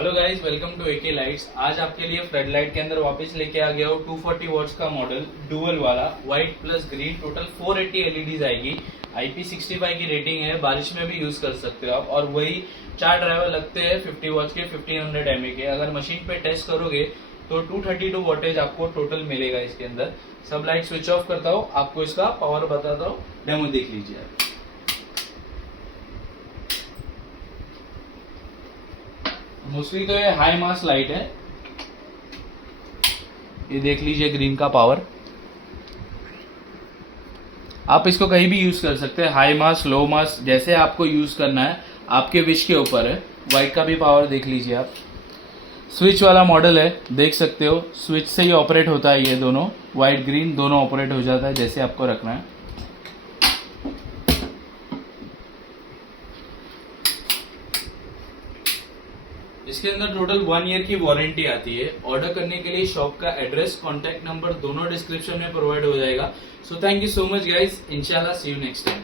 Hello guys, welcome to AK lights. आज आपके लिए फ्लड लाइट के अंदर वापस लेके आ गया हूँ 240 वॉट्स का मॉडल, डुअल वाला, white plus green. Total 480 LEDs आएगी। IP65 की रेटिंग है, बारिश में भी यूज कर सकते हो आप। और वही 4 ड्राइवर लगते हैं 50 वॉट्स के, 1500 mAh के। अगर मशीन पे टेस्ट करोगे तो 232 वोल्टेज आपको टोटल मिलेगा इसके अंदर। सब लाइट स्विच ऑफ करता हूँ, आपको इसका पावर बताता हूँ, डेमो देख लीजिए आप। मोस्टली तो ये हाई मास लाइट है। ये देख लीजिए ग्रीन का पावर। आप इसको कहीं भी यूज कर सकते हैं, हाई मास, लो मास, जैसे आपको यूज करना है आपके विश के ऊपर है। व्हाइट का भी पावर देख लीजिए आप। स्विच वाला मॉडल है, देख सकते हो। स्विच से ही ऑपरेट होता है, ये दोनों व्हाइट ग्रीन दोनों ऑपरेट हो जाता है जैसे आपको रखना है। इसके अंदर टोटल 1 ईयर की वारंटी आती है। ऑर्डर करने के लिए शॉप का एड्रेस, कॉन्टैक्ट नंबर दोनों डिस्क्रिप्शन में प्रोवाइड हो जाएगा। So thank you so much guys, इंशाल्लाह सी यू नेक्स्ट टाइम।